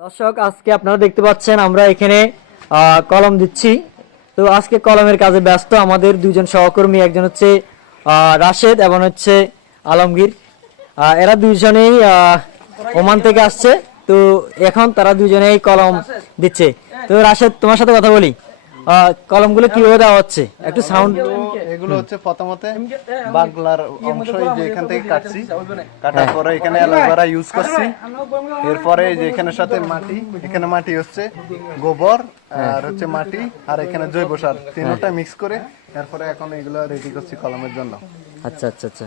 দর্শক, আজকে আপনারা দেখতে পাচ্ছেন আমরা এখানে কলম দিচ্ছি। তো আজকে কলমের কাজে ব্যস্ত আমাদের দুইজন সহকর্মী, একজন হচ্ছে রাশেদ এবং হচ্ছে আলমগীর। এরা দুইজনেই ওমান থেকে আসছে। তো এখন তারা দুইজনেই কলম দিচ্ছে। তো রাশেদ, তোমার সাথে কথা বলি, কলমগুলো কিভাবে দেওয়া হচ্ছে একটু সাউন্ড। এগুলো হচ্ছে প্রথমত বাংলার অংশ, এই যে এখান থেকে কাটছি, কাটার পরে এখানে অ্যালোভেরা ইউজ করছি। এরপরে যে এখানে সাথে মাটি, এখানে মাটি হচ্ছে গোবর আর হচ্ছে মাটি আর এখানে জৈব সার, তিনটা মিক্স করে এরপরে এখন এগুলো রেডি করছি কলমের জন্য। আচ্ছা আচ্ছা আচ্ছা।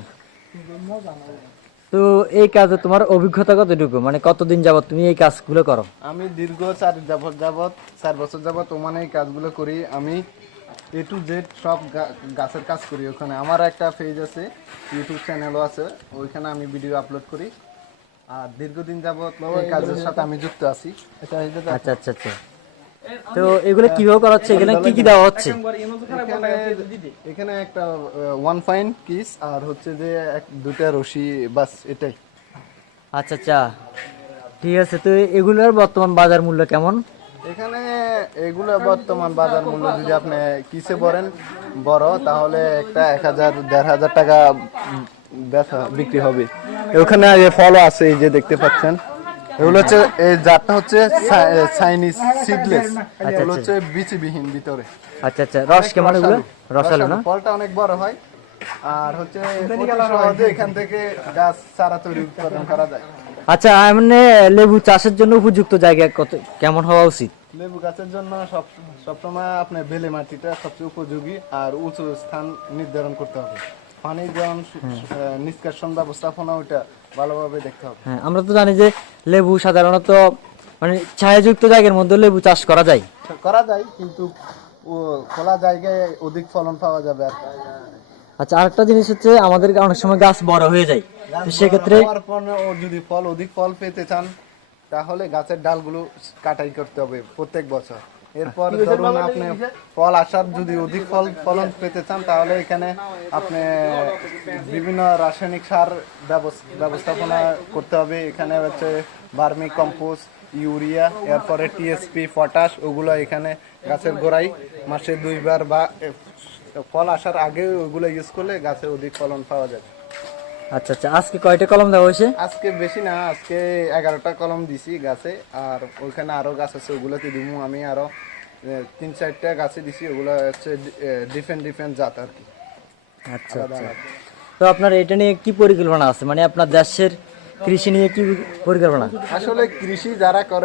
তো এই কাজে তোমার অভিজ্ঞতা কতটুকু, মানে কতদিন যাবত তুমি এই কাজগুলো করো? আমি দীর্ঘ 4 বছর যাবত ওমানে এই কাজগুলো করি। আমি A to Z সব গাছের কাজ করি। ওখানে আমার একটা পেজ আছে, ইউটিউব চ্যানেলও আছে, ওইখানে আমি ভিডিও আপলোড করি। আর দীর্ঘদিন যাবত এই কাজের সাথে আমি যুক্ত আছি। আচ্ছা আচ্ছা আচ্ছা। তো এগুলো কিভাবে করা হচ্ছে, এখানে কি কি দেওয়া হচ্ছে? এখানে একটা 1 পয়েন্ট কিস আর হচ্ছে যে দুটা রশি, বাস এটাই। আচ্ছা আচ্ছা, ঠিক আছে। তো এগুলোর বর্তমান বাজার মূল্য কেমন? এখানে এগুলো বর্তমান বাজার মূল্য যদি আপনি কিসে বড় তাহলে একটা 1000-1500 টাকা বিক্রি হবে। ওখানে যে ফলও আছে, এই যে দেখতে পাচ্ছেন, এগুলো হচ্ছে এই জাতটা হচ্ছে চাইনিজ সিডলেস, এগুলো হচ্ছে বিচিবিহীন ভিতরে। আচ্ছা আচ্ছা, রস কেমন এগুলো? রসালো না? ফলটা অনেক বড় হয় আর হচ্ছে সহজে এখান থেকে গাছ চারা তৈরি উৎপাদন করা যায়। আচ্ছা, এমনি লেবু চাষের জন্য উপযুক্ত জায়গা কেমন হওয়া উচিত? লেবু গাছের জন্য সবসময় আপনার বেলে মাটিটা সবচেয়ে উপযোগী আর উঁচু স্থান নির্ধারণ করতে হবে। পানি যেমন নিষ্কাশন ব্যবস্থাপনা ওইটা ভালোভাবে দেখতে হবে। হ্যাঁ, আমরা তো জানি যে লেবু সাধারণত মানে ছায়াযুক্ত জায়গার মধ্যে লেবু চাষ করা যায়, কিন্তু খোলা জায়গায় অধিক ফলন পাওয়া যাবে। আর আচ্ছা, আরেকটা জিনিস হচ্ছে আমাদের অনেক সময় গাছ বড় হয়ে যায়, তো সেক্ষেত্রে যদি অধিক ফল পেতে চান তাহলে গাছের ডালগুলো কাটাই করতে হবে প্রত্যেক বছর। এরপর ধরুন আপনি ফল আসার যদি অধিক ফলন পেতে চান তাহলে এখানে আপনি বিভিন্ন রাসায়নিক সার ব্যবস্থাপনা করতে হবে। এখানে হচ্ছে ভার্মি কম্পোস্ট, ইউরিয়া, এরপরে টিএসপি, পটাশ, ওগুলো এখানে গাছের গোড়ায় মাসে 2 বার বা ফল আসার আগে ওগুলো ইউজ করলে গাছের অধিক ফলন পাওয়া যাবে। আচ্ছা আচ্ছা, আজকে কয়টা কলম দেওয়া হয়েছে? আজকে বেশি না, আজকে 11টা কলম দিছি গাছে। আর ওইখানে আরো গাছ আছে, ওগুলোতে দিব আমি আরো 3-4টা গাছে দিছি। ওগুলো হচ্ছে ডিফারেন্ট জাত আর কি। আচ্ছা আচ্ছা। তো আপনার এটা নিয়ে কি পরিকল্পনা আছে, মানে আপনার দেশের কৃষি নিয়ে কি পরিকল্পনা? আসলে কৃষি যারা করে